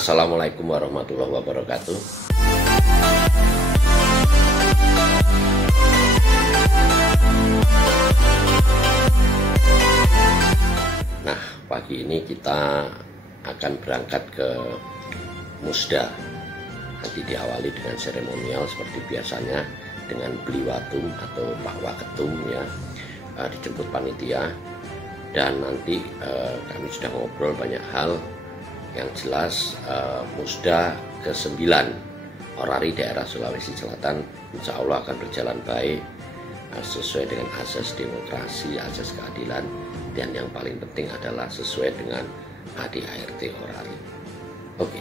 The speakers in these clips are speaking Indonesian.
Assalamualaikum warahmatullahi wabarakatuh. Nah, pagi ini kita akan berangkat ke Musda. Nanti diawali dengan seremonial seperti biasanya dengan Bliwatum atau Pak Waketum ya, dijemput panitia. Dan nanti kami sudah ngobrol banyak hal. Yang jelas Musda ke-9 Orari daerah Sulawesi Selatan insya Allah akan berjalan baik sesuai dengan asas demokrasi, asas keadilan, dan yang paling penting adalah sesuai dengan ADART Orari. Oke,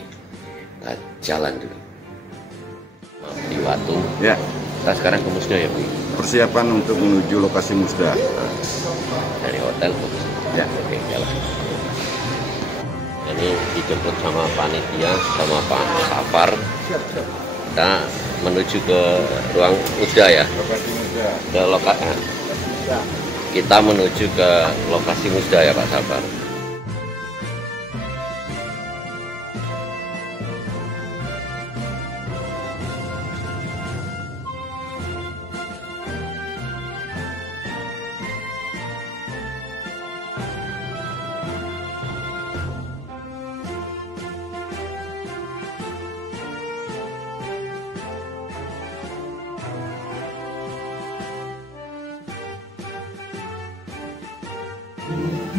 kita jalan dulu. Di Watu. Ya. Kita sekarang ke Musda ya Bu. Persiapan untuk menuju lokasi Musda. Dari hotel Bu. Ya. Oke, jalan. Ini dijemput sama panitia sama Pak Safar. Kita menuju ke ruang Musda ya. Lokasi Musda. Ke lokasi. Kita menuju ke lokasi Musda ya Pak Safar.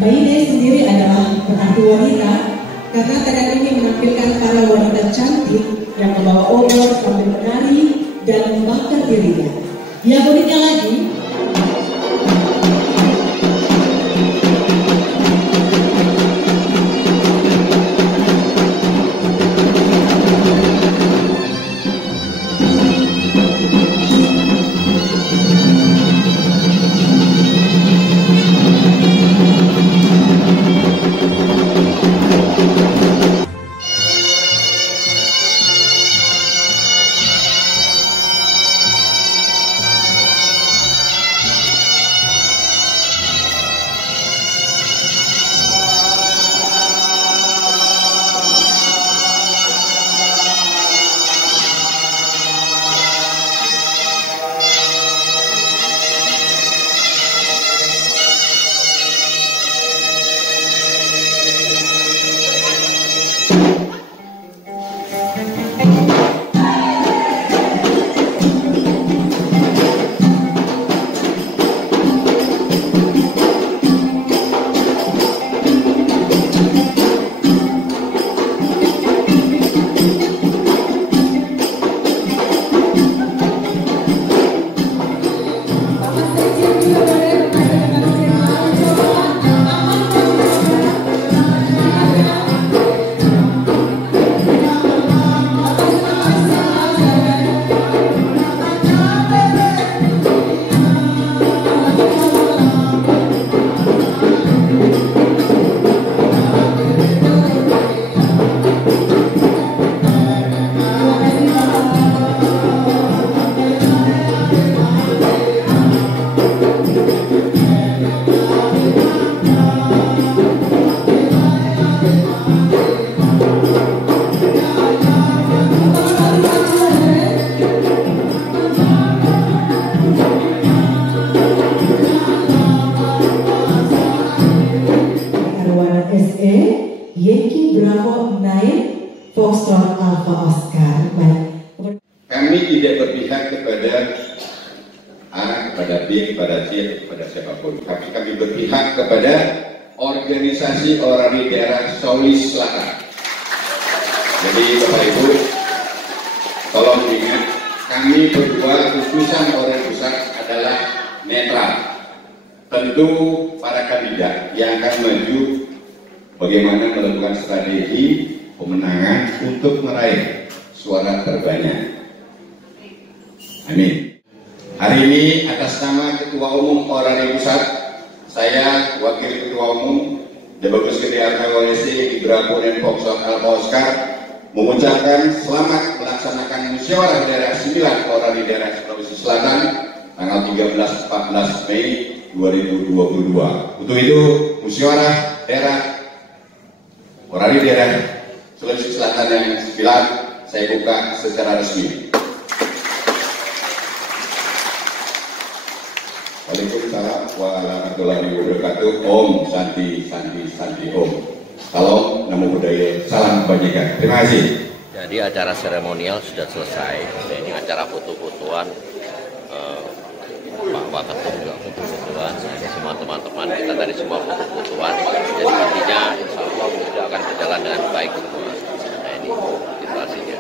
Baide sendiri adalah berarti wanita karena tengah ini menampilkan para wanita cantik yang membawa obor sambil menari dan membakar dirinya. Yang uniknya lagi, Foxtrot Alpha Oscar. Kami tidak berpihak kepada A, kepada B, kepada C, kepada siapapun. Tapi kami berpihak kepada organisasi orari daerah Sulawesi Selatan. Jadi Bapak Ibu, tolong ingat, kami berdua utusan orari pusat adalah netral. Tentu para kandidat yang akan maju bagaimana melakukan strategi pemenangan untuk meraih suara terbanyak. Amin. Hari ini atas nama Ketua Umum Orari Pusat, saya Wakil Ketua Umum Debagus Gede RKWC Ibrapunen Foxtrot Alpha Oscar mengucapkan selamat melaksanakan musyawarah daerah 9 Orari daerah Sulawesi Selatan tanggal 13-14 Mei 2022. Untuk itu musyawarah daerah Orari daerah Sulawesi Selatan yang 9 saya buka secara resmi. Waalaikumsalam warahmatullahi wabarakatuh. Om Santi Santi Santi Om. Salam, namo buddhaya, salam kebajikan. Terima kasih. Jadi acara seremonial sudah selesai. Nah, ini acara foto-fotoan. Pak Waketum juga foto-fotoan. Nah, ini semua teman-teman kita tadi semua foto-fotoan. Jadi intinya insya Allah sudah akan berjalan dengan baik semua. Nah, ini situasinya.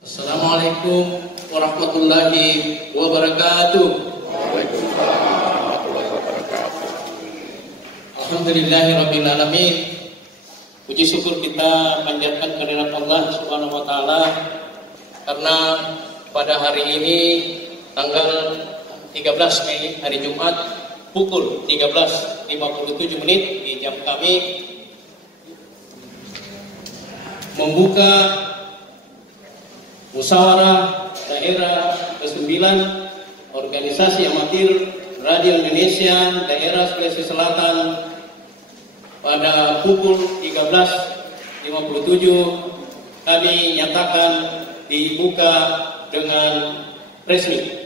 Assalamualaikum warahmatullahi wabarakatuh. Waalaikumsalam warahmatullahi wabarakatuh. Alhamdulillahirabbil alamin. Puji syukur kita panjatkan kehadirat Allah Subhanahu wa taala karena pada hari ini tanggal 13 Mei hari Jumat pukul 13.57 di jam kami membuka musyawarah daerah ke-9 organisasi amatir Radio Indonesia daerah Sulawesi Selatan pada pukul 13.57 kami nyatakan dibuka dengan resmi.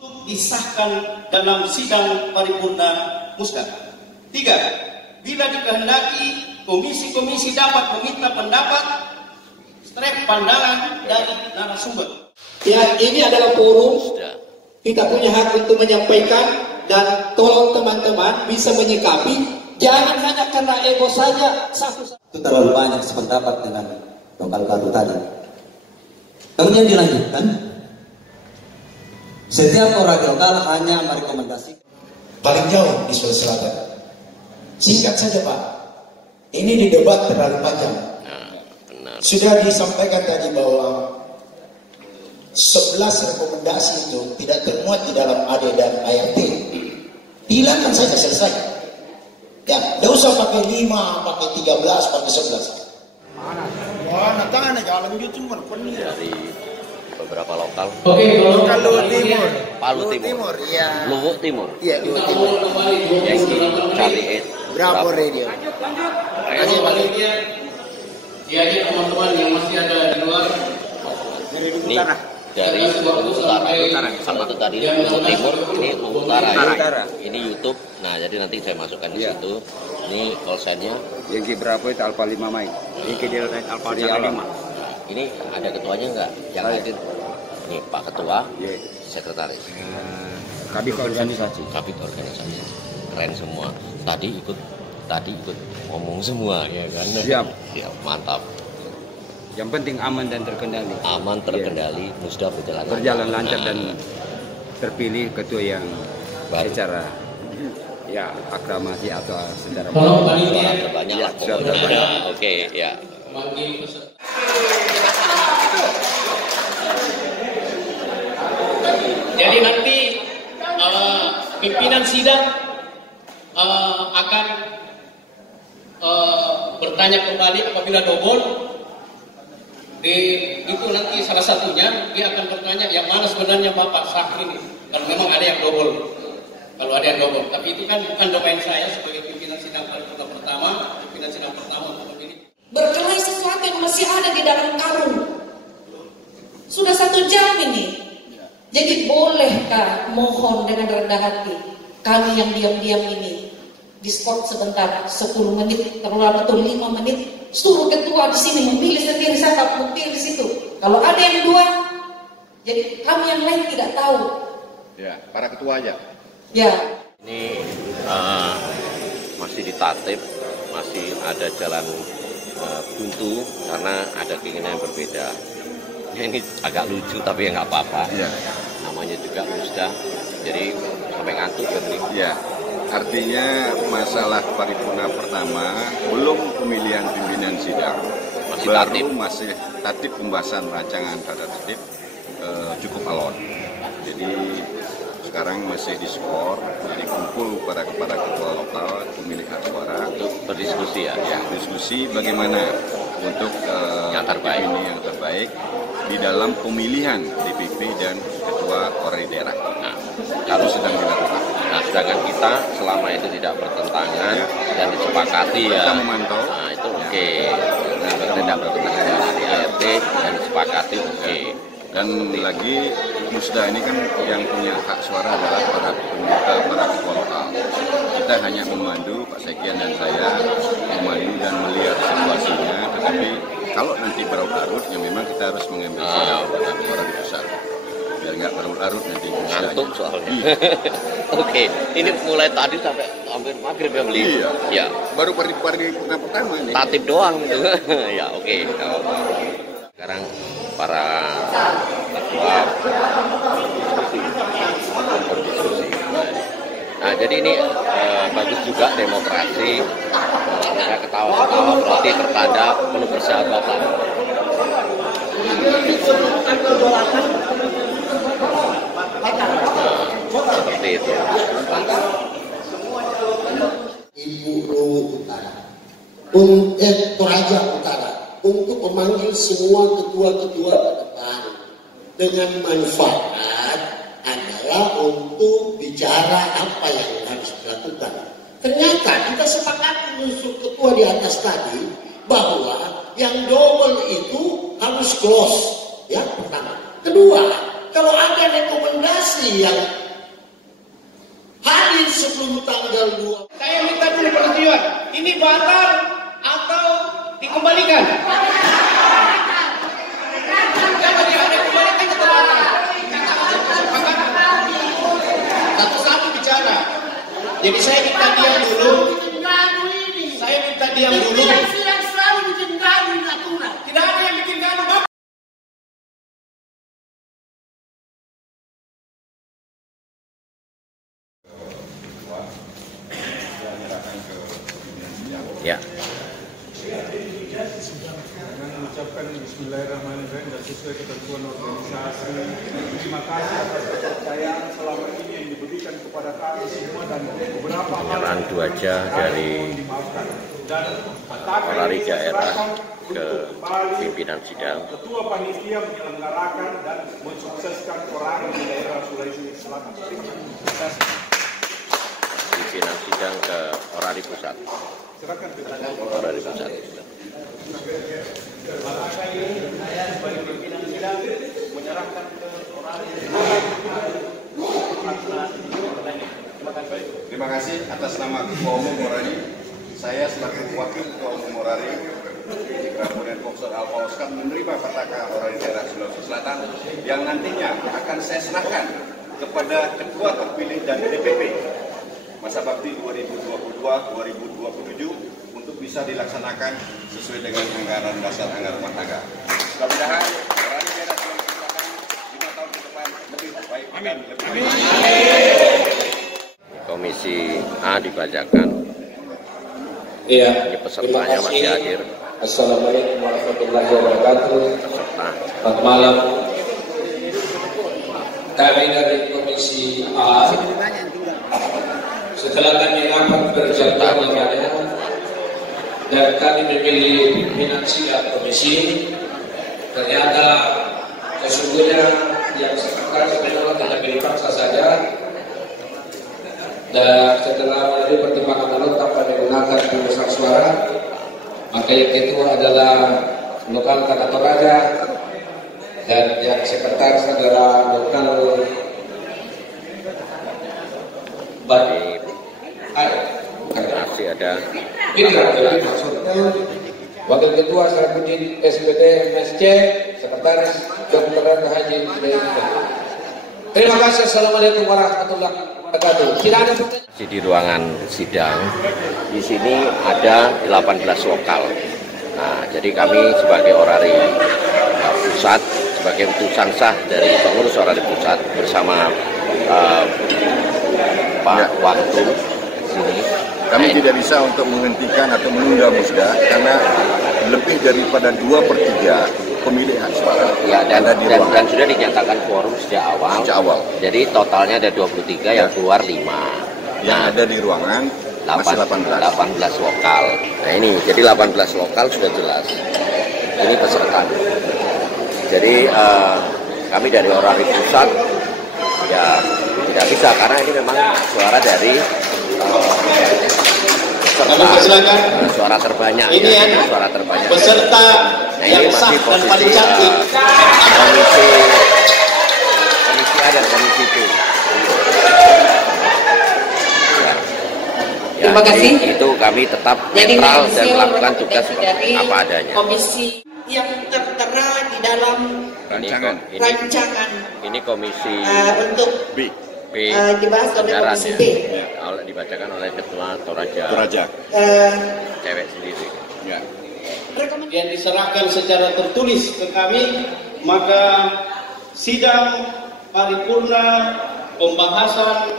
Untuk disahkan dalam sidang paripurna Musda. 3. Bila dikehendaki komisi-komisi dapat meminta pendapat strek pandangan dari narasumber. Ya, ini adalah forum. Kita punya hak untuk menyampaikan. Dan tolong teman-teman bisa menyikapi, jangan hanya karena ego saja satu. Itu terlalu banyak sependapat dengan lokal baru tadi. Kemudian dilanjutkan, setiap orang lokal hanya merekomendasi paling jauh di Sulawesi Selatan. Singkat saja Pak, ini didebat terlalu panjang. Sudah disampaikan tadi bahwa 11 rekomendasi itu tidak termuat di dalam AD dan ART. Hilangkan saja, selesai. Ya, tidak usah pakai 5, pakai 13, pakai 11. Mana tangan jalan cuma dari beberapa lokal. Oke, Palu Timur. Palu Timur. Iya. Luwuk Timur. Iya, Luwuk Timur. Yankee Charlie 8. Bravo Radio. kasih baliknya. Jadi teman-teman yang masih ada di luar. Ini dari utara sama itu tadi Luwuk Timur, ini Luwuk Utara. Ini YouTube. Nah, jadi nanti saya masukkan di situ. Ini call sign-nya. Yankee Bravo itu Alpha 5 Mike. Yankee Delta Alpha 5. Ini ada ketuanya enggak yang hadir? Ini Pak Ketua, Sekretaris. Kabit organisasi. Kabit organisasi. Keren semua. Tadi ikut ngomong semua ya kan. Siap. Siap, mantap. Yang penting aman dan terkendali. Aman terkendali, Musda berjalan lancar dan terpilih ketua yang secara ya aklamasi atau secara banyak lah pokoknya. Oke, ya. Jadi nanti pimpinan sidang akan bertanya kembali apabila double. Itu nanti salah satunya dia akan bertanya yang mana sebenarnya Bapak sah ini. Kalau memang ada yang double. Kalau ada yang double. Tapi itu kan bukan domain saya sebagai pimpinan sidang pertama. Pimpinan sidang pertama untuk ini. Berkelahi sesuatu yang masih ada di dalam karung. Sudah 1 jam ini. Jadi bolehkah mohon dengan rendah hati kami yang diam-diam ini di-spot sebentar 10 menit, terlalu lama tuh 5 menit, suruh ketua di sini memilih sendiri, saya bukti di situ. Kalau ada yang 2, jadi kami yang lain tidak tahu. Ya, para ketua aja. Ya. Ini masih ditatip, masih ada jalan buntu karena ada keinginan yang berbeda. Ini agak lucu tapi ya nggak apa-apa. Ya. Namanya juga Musda, jadi sampai ngantuk ya ini. Ya. Artinya masalah paripurna pertama belum pemilihan pimpinan sidang, masih tatip pembahasan rancangan tata tertib cukup alot. Jadi sekarang masih diskor, jadi kumpul kepada ketua lokal pemilik hak suara untuk berdiskusi ya. Diskusi bagaimana untuk yang terbaik. Ini yang terbaik di dalam pemilihan DPP dan ketua ORI daerah. Nah, kalau sedang dilakukan. Nah, sedangkan kita selama itu tidak bertentangan dan disepakati ya, kita memantau. Nah itu oke. Nah, tidak bertentangan dengan ART dan disepakati oke. Dan lagi Musda ini kan yang punya hak suara adalah para ketua lokal. Kita hanya memandu, Pak Sekian dan saya memandu dan melihat situasinya. Tetapi kalau nanti berlarut, ya memang kita harus mengambil suara di pusat. Biar nggak berlarut nanti. Ngantuk soalnya. Oke, ini mulai tadi sampai hampir maghrib ya beli. Iya. Ya. Baru paripurna pertama ini. Tatip doang gitu. Ya oke. Sekarang para ketua berdiskusi. Nah jadi ini bagus juga demokrasi. Ada ketawa-ketawa berarti tertanda penuh persahabatan. Seperti itu. Ibu Utara, Toraja Utara, untuk memanggil semua ketua-ketua ke depan dengan manfaat adalah untuk bicara apa yang harus dilakukan. Ternyata kita sepakat untuk ketua di atas tadi bahwa yang double itu harus close, ya pertama. Kedua, kalau ada rekomendasi yang hadir sebelum tanggal 2, Saya minta dulu persetujuan. Ini batal atau dikembalikan? Kalau tidak dikembalikan kita batal. Satu-satu bicara. Jadi saya minta diam dulu. Saya minta diam dulu. selalu bikin gaduh aturan. Tidak ada yang bikin gaduh, Bapak. Ya. Dengan mengucapkan Bismillahirrahmanirrahim dan sesuai ketentuan organisasi. Terima kasih atas kepercayaan selama ini yang diberikan kepada kami semua dan beberapa Penyerahan Dwaja dari Orari daerah ke pimpinan sidang. Ketua panitia menyelenggarakan dan mensukseskan Orari di daerah Sulawesi Selatan. Pimpinan sidang ke Orari Pusat. Silakan Orari Pusat. Maka ini saya sebagai pimpinan sidang menyerahkan ke Orari. Terima kasih atas nama Ketua Umum Orari. Saya selaku Wakil Ketua Umum Orari di Kabupaten Poksor Alfa Oskar menerima Petaka Orari Daerah Sulawesi Selatan yang nantinya akan saya serahkan kepada Ketua terpilih dan DPP masa bakti 2022-2027 untuk bisa dilaksanakan sesuai dengan anggaran dasar anggaran rumah tangga. Mudah-mudahan Orari Daerah Sulawesi Selatan 5 tahun ke depan lebih baik dan lebih baik. Komisi A dibacakan. Iya, Ini pesertanya masih hadir. Assalamualaikum warahmatullahi wabarakatuh. Peserta. Selamat malam. Kami dari Komisi A, setelah kami rapat berjam-jam dan kami memilih pimpinan sidang komisi, ternyata sesungguhnya yang sekarang memang tidak dipaksa saja. Dan setelah melalui pertimbangan lengkap pada menggunakan pemesan suara, maka yang ketua adalah lokal Tanah Toraja dan yang sekretaris adalah lokal Bali. Masih ada. Jadi maksudnya wakil ketua Sarafuddin SPD MSC, sekretaris Dr. Haji. Terima kasih. Assalamualaikum warahmatullahi wabarakatuh. Masih di ruangan sidang. Di sini ada 18 lokal. Nah, jadi kami sebagai Orari Pusat, sebagai utusan sah dari pengurus Orari Pusat bersama Pak Waktu sini. Kami tidak bisa untuk menghentikan atau menunda musda karena lebih daripada 2/3 pemilih hak suara. Ya, dan sudah dinyatakan quorum sejak awal. Jadi totalnya ada 23, yang keluar 5. Yang ada di ruangan masih 18 lokal. Nah ini, jadi 18 lokal sudah jelas. Ini peserta. Jadi kami dari Orari Pusat, ya Tidak bisa karena ini memang suara dari suara terbanyak. Ini ya, ya, suara terbanyak. Peserta yang sah dan paling cantik. Komisi A dan Komisi B. Ya, Terima kasih. Itu kami tetap netral dan melakukan tugas apa adanya. Komisi yang tertera di dalam rancangan. Ini komisi untuk B. dibahas oleh Komisi B. Dibacakan oleh Ketua Toraja. Cewek sendiri. Ya. Yang diserahkan secara tertulis ke kami, maka sidang paripurna pembahasan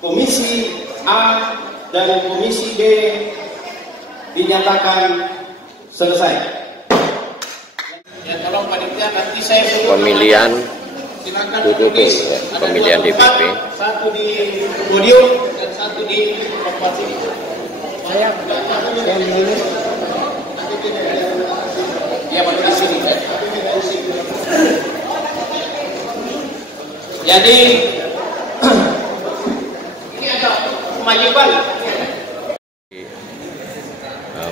Komisi A dan Komisi B dinyatakan selesai. Ya, tolong panitia nanti saya pemilihan DPP, pemilihan DPP. Satu di podium dan satu di tempat ini. Saya ini. Ya, Pak di sini. Jadi ini ada kemajuan.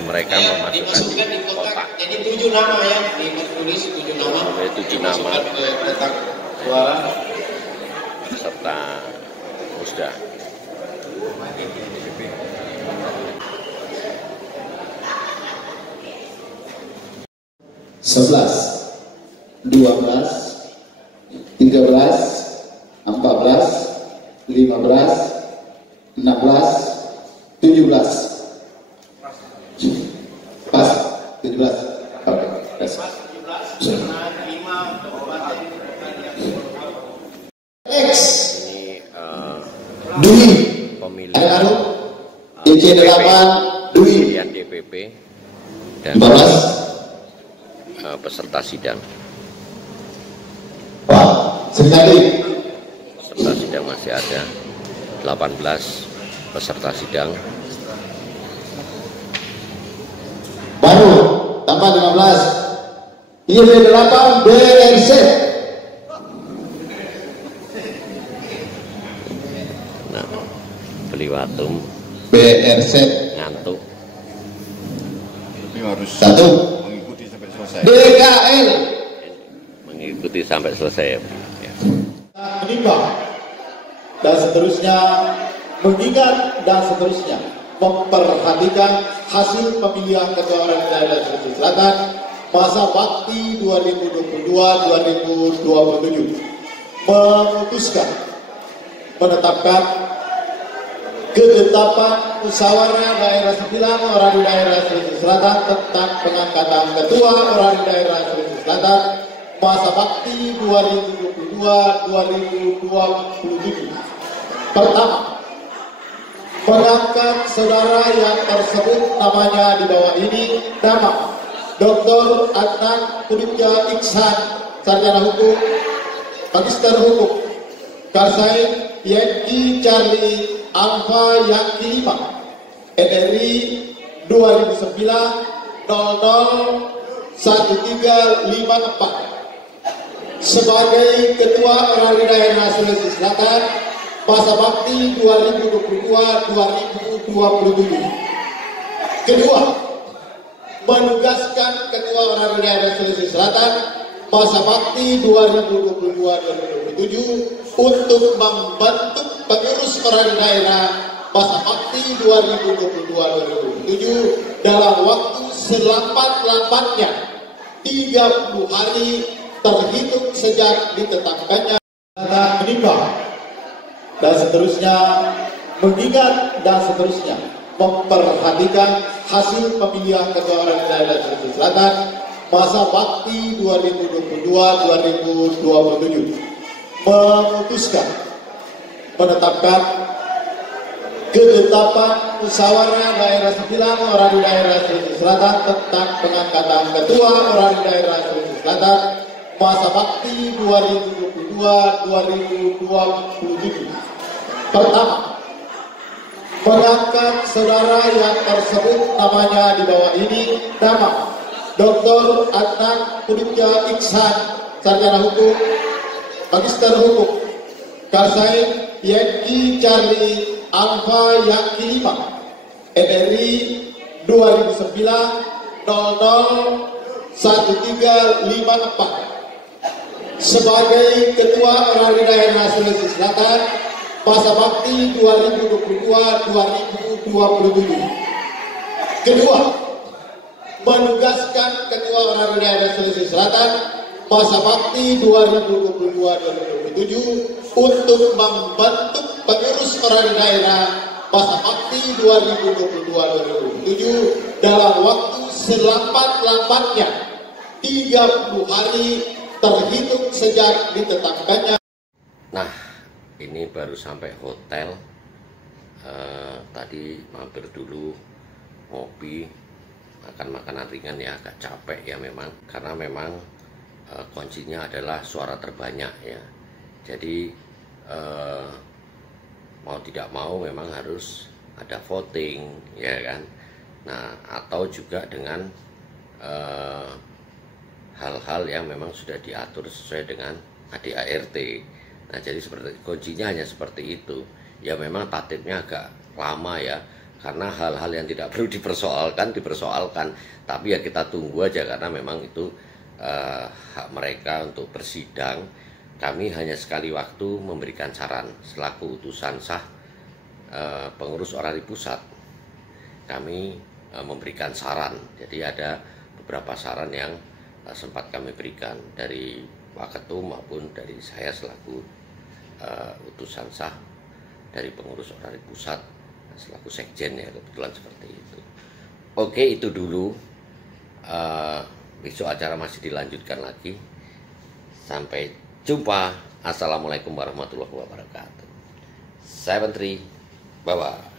Mereka memasukkan di kotak. Jadi 7 nama ya, ditulis 7 nama. 7 nama. Kotak suara serta musda. Sebelas, 12, 13, 14, 15, 16, 17. Pas 17. Oke. X. Dwi. Pemilihan DC 8 Dwi. Pemilihan DPP dan 14. Peserta sidang. Pak, sekali. Peserta sidang masih ada 18 peserta sidang. Baru tambah 15. IB 8 BRC. Nah, Beliwatum BRC ngantuk. Ini harus satu mengikuti sampai selesai. DKL Mengikuti sampai selesai. Ya. Menimbang dan seterusnya, mengingat dan seterusnya, memperhatikan hasil pemilihan ketua orang daerah Sulawesi Selatan masa bakti 2022-2027, memutuskan menetapkan ketetapan musyawarah daerah 9 orang di daerah Sulawesi Selatan tentang pengangkatan ketua orang di daerah Sulawesi Selatan masa bakti 2022-2027. Pertama, mengangkat saudara yang tersebut namanya di bawah ini, nama Dr. Adnan Puribja Iksan, sarjana hukum, magister hukum, Kasai Yankee Charlie Alpha Yankee 5, NRI 2009-00-1354 sebagai Ketua Orang Daerah Sulawesi Selatan masa bakti 2022-2027. Kedua, menugaskan Ketua Orang Daerah Sulawesi Selatan masa bakti 2022-2027 untuk membentuk pengurus orang daerah masa bakti 2022-2027 dalam waktu selambat-lambatnya 30 hari terhitung sejak ditetapkannya. Menimbang dan seterusnya, mengingat dan seterusnya, memperhatikan hasil pemilihan ketua orang daerah Sulawesi Selatan masa bakti 2022-2027, memutuskan menetapkan ketetapan musyawarah daerah 9 orang di daerah Sulawesi Selatan tentang pengangkatan ketua orang di daerah Sulawesi Selatan masa bakti 2022-2027. Pertama, mengangkat saudara yang tersebut namanya di bawah ini, nama Dr. Adnan Puribja Iksan, sarjana hukum, magister hukum, Kasai Yankee Charlie Alpha Yankee 5 NRI 2009-00-1354 sebagai Ketua Orari Daerah Sulawesi Selatan masa bakti 2022-2027. Kedua, menugaskan Ketua Orari Daerah Sulawesi Selatan masa bakti 2022-2027 untuk membentuk pengurus Orari Daerah masa bakti 2022-2027 dalam waktu selambat-lambatnya 30 hari terhitung sejak ditetapkannya. Nah, ini baru sampai hotel. Tadi mampir dulu, ngopi, makan makanan ringan ya, agak capek ya memang, karena memang kuncinya adalah suara terbanyak ya. Jadi mau tidak mau memang harus ada voting ya kan. Nah, atau juga dengan hal-hal yang memang sudah diatur sesuai dengan ADART. Nah, jadi seperti kuncinya hanya seperti itu. Ya memang tatipnya agak lama ya, karena hal-hal yang tidak perlu dipersoalkan. Tapi ya kita tunggu aja, karena memang itu hak mereka untuk bersidang. Kami hanya sekali waktu memberikan saran selaku utusan sah pengurus Orari Pusat. Kami memberikan saran. Jadi ada beberapa saran yang sempat kami berikan dari Pak Ketum maupun dari saya selaku utusan sah dari pengurus Orari Pusat selaku sekjen ya, kebetulan seperti itu. Oke, itu dulu. Besok acara masih dilanjutkan lagi. Sampai jumpa. Assalamualaikum warahmatullahi wabarakatuh. Saya Menteri, bye-bye.